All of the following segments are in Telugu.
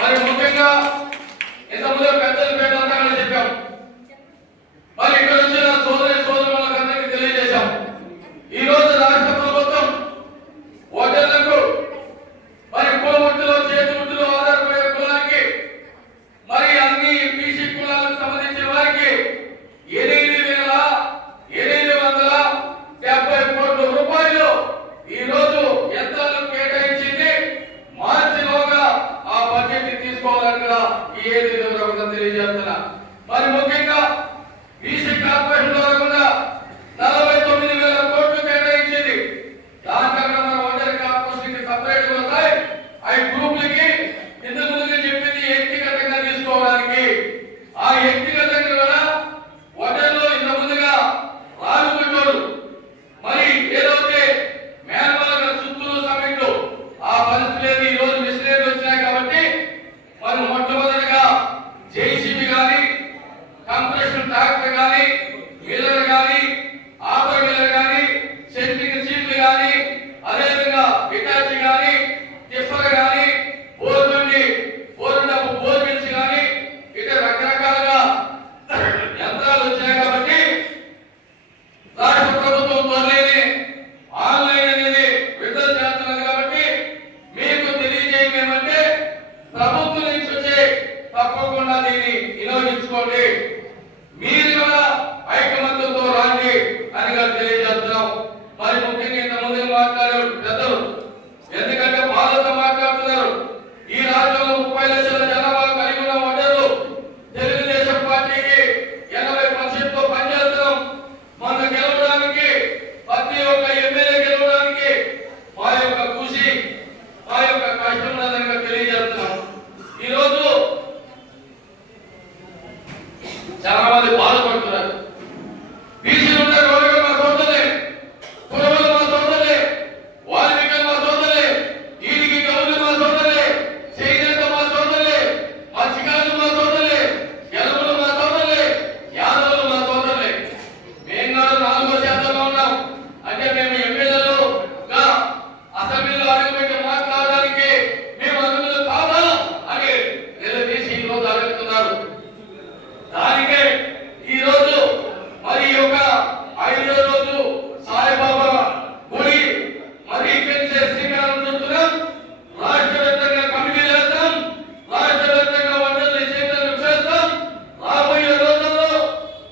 మరి ముఖ్యంగా ఇంతకుముందు పెద్దల పేర్లంతా కూడా చెప్పాం. మరి ఇక్కడ వచ్చిన సోదరులందరికీ తెలియజేశాం. ఈ రోజు రాష్ట్ర ప్రభుత్వం ఓటర్లకు మరి కులముట్టులో చేతుముట్టులో ఆధారపడే కులానికి మరి అన్ని బీసీ కులాలకు సంబంధించిన వారికి 8,870 కోట్ల రూపాయలు ఈ రోజు యంత్రాలను కేటాయించింది. మార్చిలోగా ఆ బడ్జెట్ ని తీసుకోవాలని కూడా ఈ ఏది తెలియజేస్తున్నా. మరి ముఖ్యంగా బీసీ కార్పొరేషన్ ద్వారా కూడా 49,000 కోట్లు కేటాయించింది. దానికన్నా మన ఒంటరి కార్పొరేషన్ కి సపరేట్ వస్తాయి. అవి గ్రూపులకి ఇంతకు ముందుగా చెప్పింది వ్యక్తిగతంగా తీసుకోవడానికి. ఆ వ్యక్తిగతంగా కూడా ఒంటరిలో ఇంత ముందుగా రానుకుంటారు. మరి ఏదైతే మేనమాల చుట్టూరు సమ్మిట్లు ఆ పరిస్థితి లేదు. ఈ రోజు మిషనరీలు వచ్చినాయి కాబట్టి మరి మొట్టమొదటిగా జేసీబీ కానీ, కంప్రెషన్ ట్రాక్టర్ కానీ, మిల్లర్ కానీ, ఆపర్ మిల్లర్ కానీ, సెంట్రింగ్ సీట్లు కానీ, అదేవిధంగా ఇటాచి కానీ, టిప్పర్ కానీ, బోర్వెల్స్ కానీ ఇట్లా రకరకాలుగా యంత్రాలు వచ్చాయి కాబట్టి రాష్ట్ర ప్రభుత్వం త్వరలోనే ఆన్లైన్ అనేది విడుదల చేస్తున్నది. కాబట్టి మీకు తెలియజేయడం ఏమంటే ప్రభుత్వం నుంచి వచ్చే తప్పకుండా దీన్ని వినియోగించుకోండి. మీరు కూడా ఐకమత్యంతో రాండి అని తెలియజేస్తున్నాం. మరి ముఖ్యంగా ఇంత ముందుగా మాట్లాడారు పెద్దలు, ఎందుకంటే బాధతో మాట్లాడుతున్నారు. ఈ రాష్ట్రంలో 30 లక్షల జనాభా కలిగి ఉన్న ఓటర్లు తెలుగుదేశం పార్టీకి 80% పనిచేస్తున్నాం. మన గెలవడానికి ప్రతి ఒక్క ఎమ్మెల్యే గెలవడానికి మా యొక్క కృషి, మా యొక్క కష్టం ఉన్నదని తెలియజేస్తున్నాం. ఈరోజు చాలా మంది బాధపడుతున్నారు. బీసీలు ఉంటారు, మా సోదరులే, కులములు మా సోదరులే, వాల్మీకులు మా సోదరులే, ఈడికి గౌలు మా సోదరులే, చేనేత మా సోదరులే, మత్స్యకారులు మా సోదరులే, ఎలుగులు మా సోదరులే, యాదవులు మా సోదరులే. మేము కూడా 4% ఉన్నాం. అంటే మేము ఎమ్మెల్యేలుగా అసెంబ్లీలో అడుగుపెట్టి మాట్లాడడానికి మేము అడుగులు కాదా అని నిలదీసి ఈ రోజు అడుగుతున్నారు. దానికే ఈ రోజు మరి యొక్క 5వ రోజు సాయిబాబా గుడి మరి శ్రీకారం చుడుతున్నాం. రాష్ట్ర వ్యాప్తంగా కమిటీలు వేస్తాం, రాష్ట్ర వ్యాప్తంగా వడ్డర్లు సేకరణ చేస్తాం. రాబోయే రోజుల్లో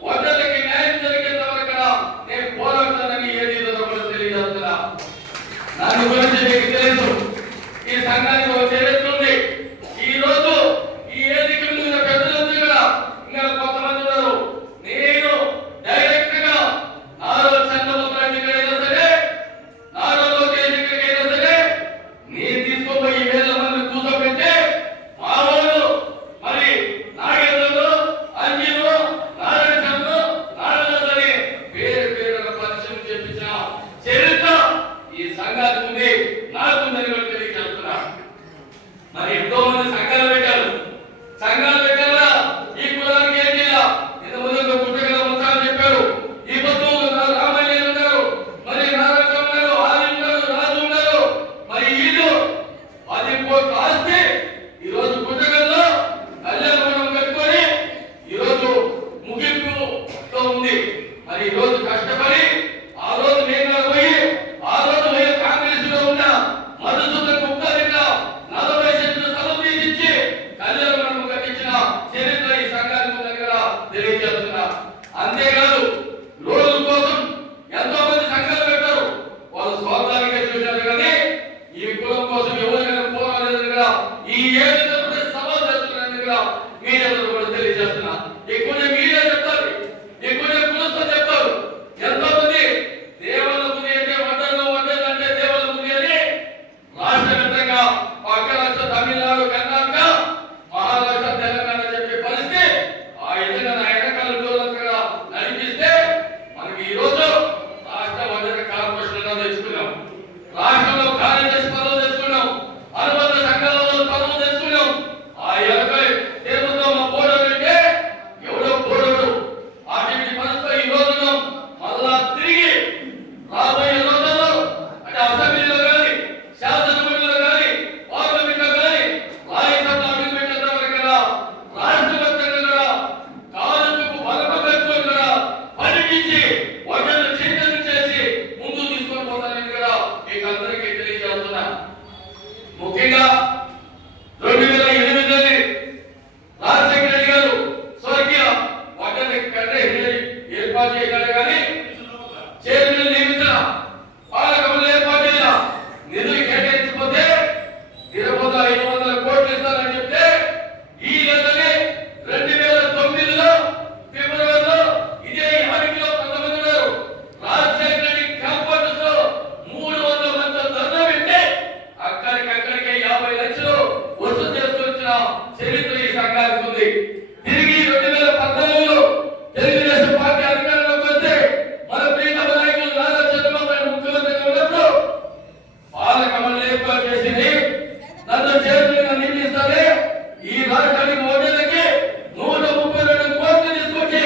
వడ్డర్లకి న్యాయం జరిగేంత వరకు నేను పోరాడతానని ఏది తెలియజేస్తున్నా. దాని గురించి మీకు తెలుసు. ఈ సంఘానికి ఒక చరిత్ర ఉంది. ఈ రోజు ఈ ఏదికి ముందు పెద్దలందరూ కూడా ఇంకా కొంతమంది ఉన్నారు. నేను డైరెక్ట్ గా నారో చంద్రబాబు నాయుడు అయినా సరే, నారో లోకేష్ అయినా సరే, నేను తీసుకోబోయి 1,000 మంది కూర్చోబెట్టి మా వాళ్ళు మరి నాగేంద్రులు, అంజీలు, నారాయణ చంద్రు, నారాయణని పేరు పరిచయం చేపించిన చరిత్ర ఈ సంఘానికి ఉంది, నాకుందని తెలియజేస్తున్నా. మరి ఎంతో మంది సంఘాలు పెట్టారు. సంఘాలు పెట్టారా ఈ కులానికి ఏం చేయాల? ఇంత ముందు పుట్టగల మొత్తాలు చెప్పారు. ఈ పొద్దు రామయ్య ఉన్నారు, మరి నారాయణ ఉన్నారు, ఆది ఉన్నారు, రాజు ఉన్నారు. మరి వీళ్ళు 10 కోట్ల ఆస్తి ఈ రోజు పుట్టగల్లో కళ్యాణం కట్టుకొని ఈ రోజు ముగింపుతో ఉంది. మరి ఈ రోజు కష్టపడి ఆ రోజు మేము పోయి ఆ రోజు కాంగ్రెస్ లో ఉన్న మధుసూదన్ గుప్తా దగ్గర 40 సెంట్లు స్థలం తీసిచ్చి కళ్యాణం కట్టించిన చరిత్ర ఈ సంఘానికి దగ్గర తెలియజేస్తున్నా. అంతేకాదు రోజు కోసం ఎంతో మంది సంఘాలు పెట్టారు. వాళ్ళు స్వార్థానికే చూశారు కానీ ఈ కులం కోసం ఎవరికైనా పోరాడలేదు కదా. ఈ ఏడు సవాల్ చేస్తున్నారు కదా మీరెవరు కూడా తెలియజేస్తున్నా. ఎక్కువ మీరే చెప్తారు, ఎక్కువ కులస్తో చెప్తారు. ఎంతో మంది దేవుళ్ళ ముందు అంటే వడ్డలు అంటే దేవుళ్ళ ముందు అని రాష్ట్ర వ్యాప్తంగా పక్క రాష్ట్ర తమిళనాడు, కర్ణాటక, మహారాష్ట్ర, తెలంగాణ చెప్పే పరిస్థితి ఆ విధంగా ఎడకాల దూరంగా నడిపిస్తే మనకి ఈ రోజు రాష్ట్ర వడ్డల కార్పొరేషన్ తెచ్చుకున్నాం, రాష్ట్రంలో కార్యదర్శి పదవులు తెచ్చుకున్నాం, అనుబంధ సంఘాలలో పదవులు తెచ్చుకున్నాం. ఆ 80 దేవుతో మా పోరాడు అంటే ఎవడో పోరాడు చరిత్ర ఈ సంఘానికి ఉంది. తిరిగి 2014లో తెలుగుదేశం పార్టీ అధికారంలోకి వస్తే మన ప్రియతమ నాయకులు నారా చంద్రబాబు నాయుడు ముఖ్యమంత్రిగా ఉన్నప్పుడు పాలక మండలి ఏర్పాటు చేసింది. నన్ను చైర్మన్గా నియమిస్తారే ఈ రాష్ట్రానికి వడ్డీలకి 132 కోట్లు తీసుకొచ్చి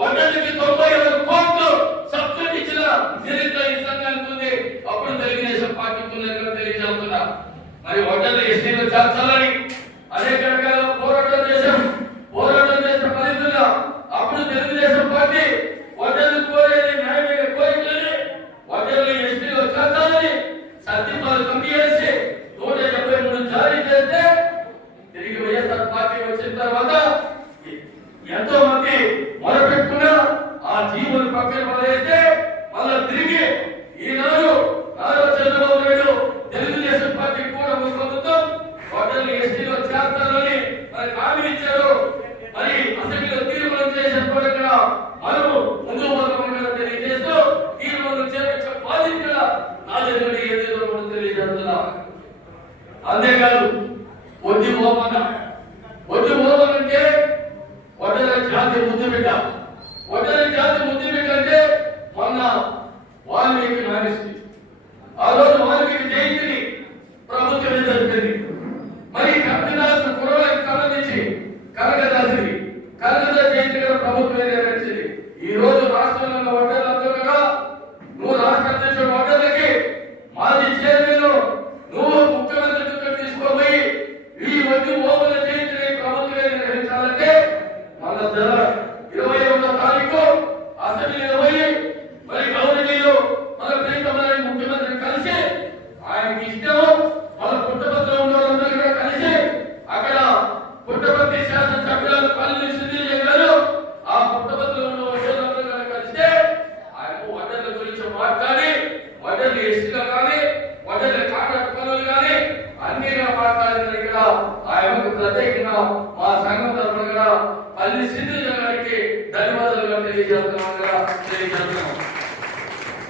వడ్డీలకి 91 కోట్లు సబ్సిడీ ఇచ్చిన చరిత్ర ఈ సంఘానికి ఉంది. అప్పుడు తెలుగుదేశం పార్టీకి ఉందని తెలియజేస్తున్నా. మరి వడ్డీలు ఎస్టీలు చేర్చాలని అనేక రకాల పోరాటం చేసిన ఫలితంగా అప్పుడు తెలుగుదేశం పార్టీ వడ్డీలు కోరేది న్యాయమైన కోరికలని వడ్డీలు ఎస్టీలు చేర్చాలని సత్యపాలు కమిటీ చేసి 173 జారీ చేస్తే తిరిగి వైఎస్ఆర్ పార్టీ వచ్చిన తర్వాత ఎంతో మంది మొదలుపెట్టుకున్నా ఆ జీవులు పక్కన పడేస్తే మళ్ళా తిరిగి ఈనాడు నారా చంద్రబాబు నాయుడు తెలుగుదేశం పార్టీ కూడా ప్రభుత్వం వడ్డీలు ఎస్టీలో చేస్తారని మనకు హామీ ఇచ్చారు. మరి అసెంబ్లీలో తీర్మానం చేసినప్పుడు కూడా మనము ముందు మొదలు తెలియజేస్తూ తీర్మానం చేర్చే బాధ్యత కూడా నాదెందుకు ఏదో తెలియజేస్తున్నా. అంతేకాదు వడ్డీ ఓమనంటే వడ్డీల జాతి ముద్దు బిడ్డ. వడ్డీల జాతి ముద్దు బిడ్డ అంటే మొన్న వాల్మీకి నాయకుడి ఆ రోజు వాల్మీకి జయంతిని ప్రభుత్వమే జరిపింది. మరి కనకదాసు కురవలకు సంబంధించి కనకదాస్ జయంతి కూడా ప్రభుత్వమే నిర్వహించింది. ఈ రోజు రాష్ట్రంలో ఉన్న వడ్డీలందరూ కూడా నువ్వు రాష్ట్ర అధ్యక్షుడు వడ్డీలకి మాజీ చైర్మన్ నువ్వు ముఖ్యమంత్రి టికెట్ తీసుకోబోయి ఈ వడ్డీ ఓపెన్ జయంతిని ప్రభుత్వమే నిర్వహించాలంటే మన 21వ తారీఖు అసెంబ్లీలో పోయి మరి గౌరవనీయులు మన ప్రియతమ ముఖ్యమంత్రి కలిసి ఆయనకి ఇష్టం మన పుట్టపత్రం ఉన్న వాళ్ళందరూ కూడా కలిసి అక్కడ పుట్టపర్తి శాసనసభ్యులు పల్లి శ్రీదేవి గారు ఆ పుట్టపత్రం ఉన్న వాళ్ళందరూ కూడా కలిస్తే ఆయన వడ్డీల గురించి మాట్లాడి వడ్డీలు ఎస్టీలో కానీ వడ్డీల కాంట్రాక్ట్ పనులు కానీ అన్ని మాట్లాడిన ఇక్కడ ఆయనకు ప్రత్యేకంగా మా సంఘం తరఫున కూడా పల్లి శ్రీదేవి గారికి ధన్యవాదాలుగా తెలియజేస్తున్నాం.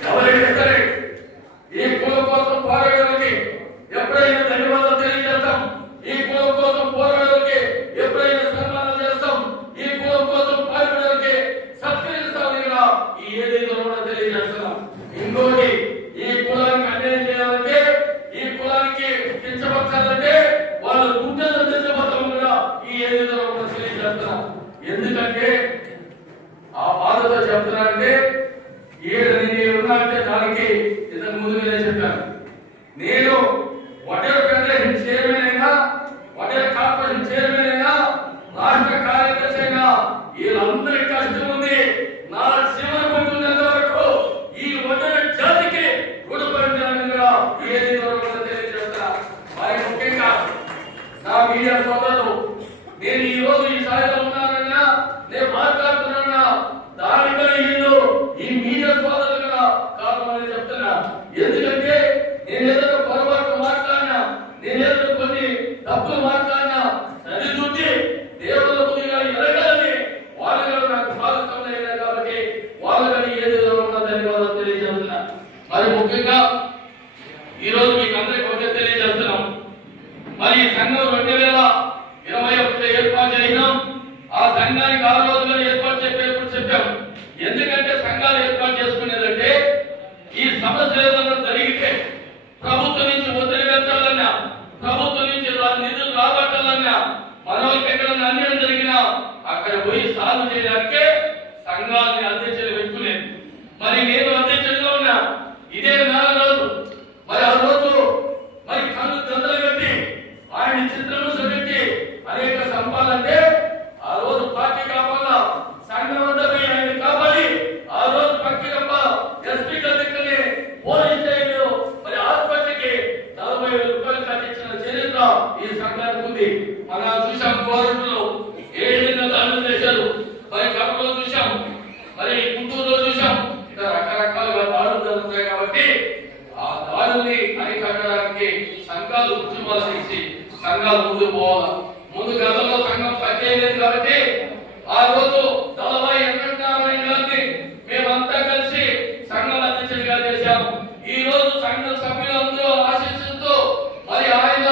ఎవరైనా సరే ఈ కులం కోసం పోరాడడానికి ఎప్పుడైనా ధన్యవాదాలు తెలియజేస్తాం. ఈ కులం కోసం పోరాడడానికి ఎప్పుడైనా సన్మానం చేస్తాం. ఈ కులం కోసం పోరాడడానికి సత్కరిస్తామని కూడా ఈ ఏదైనా కూడా తెలియజేస్తున్నాం. ఇంకోటి ఈ కులానికి అన్యాయం చేయాలంటే ఈ కులానికి కించపరచాలంటే వాళ్ళు గుండెల్లో తెచ్చిపోతాం కూడా ఈ ఏదైనా కూడా తెలియజేస్తున్నాం. ఎందుకంటే ఆ బాధతో చెప్తున్నారంటే అంటే దానికి ఇంతకు ముందుగానే చెప్పాను. నేను వడ్డీల ఫెడరేషన్ చైర్మన్ అయినా వడ్డీల కార్పొరేషన్ చైర్మన్ అయినా రాష్ట్ర కార్యదర్శి అయినా వీళ్ళందరి కష్టం ఉంది. నా జీవన పొందుతున్నంత వరకు ఈ వడ్డీల జాతికి రుణపడిగా ఏది తెలియజేస్తా. మరి ముఖ్యంగా నా మీడియా సోదరులు నేను ఈ రోజు ఈ స్థాయిలో ఉన్నానన్నా నేను మాట్లాడుతున్నా దానిపై ఇల్లు ఈ మీడియా సోదరులు కూడా కారణమని చెప్తున్నా. ఎందుకంటే నేను ఏదైనా పొరపాటు మాట్లాడినా నేనేదో కొన్ని తప్పులు మాట్లాడినా సరిదిద్ది దేవుళ్ళ ముందుగా ఎదగాలని వాళ్ళు కూడా నాకు భాగస్వామ్యం కాబట్టి వాళ్ళని ఏదో ఉన్న ధన్యవాదాలు తెలియజేస్తున్నా. మరి ముఖ్యంగా ఈ రోజు మీకు అందరికీ ఒకటే తెలియజేస్తున్నాం. మరి ఈ సంఘం 2021 ఏర్పాటు చేసినాం. ఆ సంఘానికి ఆ రోజుల్లో ఏర్పాటు చెప్పాం. ఎందుకంటే సంఘాలు ఏర్పాటు చేసుకునేదంటే ఈ సమస్య ఏదైనా జరిగితే ప్రభుత్వం నుంచి ఒత్తిడి పెంచాలన్నా ప్రభుత్వం నుంచి నిధులు రాబట్టాలన్నా మనోళ్ళకి ఎక్కడన్నా అన్యాయం జరిగినా అక్కడ పోయి సాల్వ్ చేయడానికే సంఘాలని అధ్యక్షులు పెట్టుకునేది. మరి నేను అధ్యక్షుడిగా ఉన్నా ఇదే రోజు మరి ఆ రోజు మరి కళ్ళు దండలు పెట్టి ఆయన చిత్రహింస పెట్టి అనేక సంపాలంటే ఆ రోజు పార్టీ కావాలా సంఘం అందరినీ ఆయన కావాలి. ఆ రోజు పక్కిరప్ప ఎస్పీ దగ్గరనే పోలీస్ స్టేషన్లో మరి ఆసుపత్రికి 40,000 రూపాయలు కట్టించిన చరిత్ర ఈ సంఘానికి ఉంది. మనం చూసాం కోర్టులో ఏ విధంగా దాడులు చేశారు. మరి కడపలో చూసాం, మరి గుంటూరులో చూసాం. ఇలా రకరకాలుగా దాడులు జరుగుతాయి కాబట్టి ఆ దాడుల్ని అరికట్టడానికి సంఘాలు ఉద్యమాలు చేసి సంఘాలు ముందుకు పోవాలి. ముందు గతంలో సంఘం పనిచేయలేదు కాబట్టి ఆ రోజు దళవాయి వెంకటనారాయణ గారిని మేమంతా కలిసి సంఘం అధ్యక్షుడిగా చేశాం. ఈ రోజు సంఘం సభ్యులందరూ ఆశీస్సులతో మరి ఆయన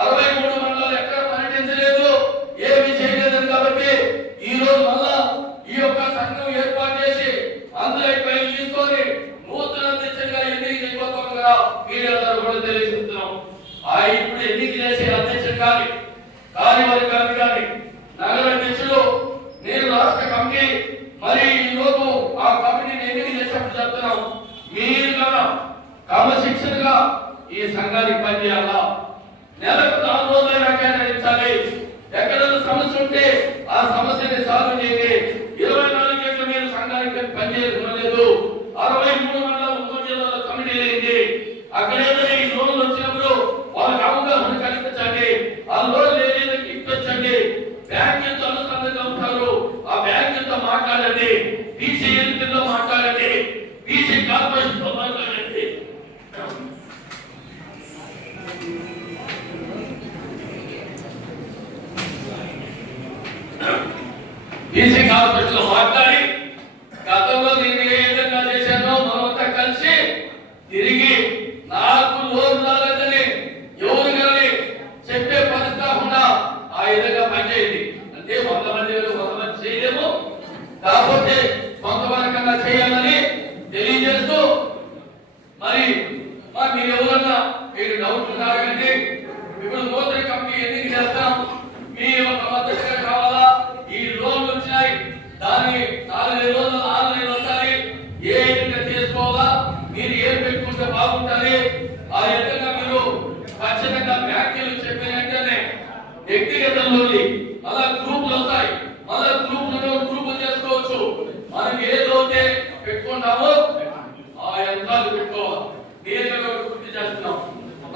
63 మండలాలు ఎక్కడ పర్యటించలేదు. కార్యవర్గాన్ని కానీ నగర అధ్యక్షులు నేను రాష్ట్ర కమిటీ మరి ఈ రోజు ఆ కమిటీని ఎన్నిక చేసినప్పుడు చెప్తున్నాం మీరు కదా క్రమశిక్షణగా ఈ సంఘానికి పనిచేయాలా నెలకు 4 రోజులైనా కేటాయించాలి ఎక్కడ సమస్య ఉంటే ఆ సమస్యని సాల్వ్ చేయండి 24 గంటలు మీరు సంఘానికి పనిచేయలేదు 63 మండలం 3 జిల్లాల కమిటీ లేండి అక్కడ ఏదైనా ఈ లోన్లు వచ్చినప్పుడు వాళ్ళకి అవగాహన కల్పించండి ఆ లోన్ ఏదైనా ఇప్పించండి బ్యాంకులతో అనుసంధానంగా ఉంటారు ఆ బ్యాంకులతో మాట్లాడండి బీసీఎల్తో మాట్లాడండి బీసీ కార్పొరేషన్ తో మాట్లాడండి బీసీ కార్పొరేషన్ లో మాట్లాడి గతంలో నేను ఏ విధంగా చేశానో మనమంతా కలిసి తిరిగి నాకు లోన్ రాలేదని ఎవరు కానీ చెప్పే పరిస్థితి కాకుండా ఆ విధంగా పనిచేయండి అంటే 100 మంది చేయలేము కాకపోతే కొంతమంది కన్నా చేయాలని తెలియజేస్తూ మరి మీరు ఎవరన్నా మీరు డౌట్ అడగండి ఇప్పుడు నూతన కమిటీ ఎన్నిక చేస్తాం మీ యొక్క మద్దతుగా కావాలా ఈ లోన్లు వచ్చినాయి దాన్ని 4 రోజులు ఆన్లైన్ వస్తాయి ఏ విధంగా చేసుకోవాలా మీరు ఏం పెట్టుకుంటే బాగుంటుంది ఆ విధంగా మీరు ఖచ్చితంగా బ్యాంకులు చెప్పిన వెంటనే వ్యక్తిగతంలోని అలా గ్రూపులు వస్తాయి అలా గ్రూపులు చేసుకోవచ్చు మనం ఏదైతే పెట్టుకుంటామో ఆ యంత్రాలు పెట్టుకోవాలి దీనిలో పూర్తి చేస్తున్నాం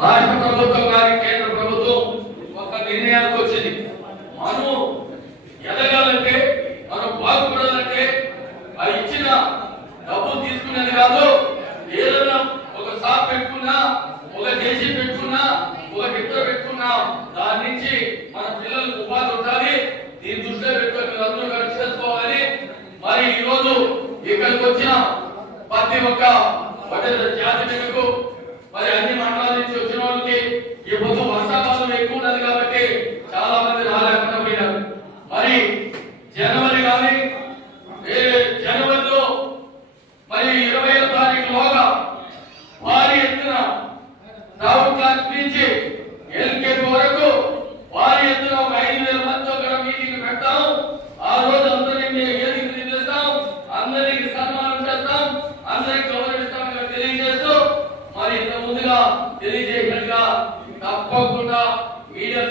రాష్ట్ర ప్రభుత్వం కానీ కేంద్ర ప్రభుత్వం ఒక నిర్ణయానికి వచ్చింది మనం ఎదగాలంటే మనం బాగుపడాలంటే ఆ ఇచ్చిన డబ్బులు తీసుకునేది కాదు ఏదైనా ఒక షాప్ పెట్టుకున్నా ఒక జేసీ పెట్టుకున్నా ఒక గిఫ్ట్ పెట్టుకున్నా దాని నుంచి మన పిల్లలకు ఉపాధి ఉండాలి దీని దృష్టిలో పెట్టుకొని మీరు అందరూ కలిసి చేసుకోవాలి మరి ఈ రోజు ఇక్కడికి వచ్చిన ప్రతి ఒక్క జాతి బిడ్డకు మరి అన్ని మండలాల నుంచి వచ్చిన వాళ్ళకి ఈ పొద్దు వర్షాకాలం ఎక్కువ ఉన్నది కాబట్టి చాలా మంది రాలేకుండా పోయినారు మరి జనవరి కానీ జనవరిలో మరి 20వ తారీఖులోగా భారీ ఎత్తున టౌన్ క్లాస్ నుంచి ఎల్కేపీ వరకు భారీ ఎత్తున 5,000 మందితో కూడా మీటింగ్ పెడతాం ఆ రోజు అందరినీ ఏదికి నిలుస్తాం అందరికి సన్మానం చేస్తాం అందరికి గౌరవిస్తామని తెలియజేస్తూ మరి ఇంత ముందుగా తెలియజేసినట్టుగా తప్పకుండా మీడియా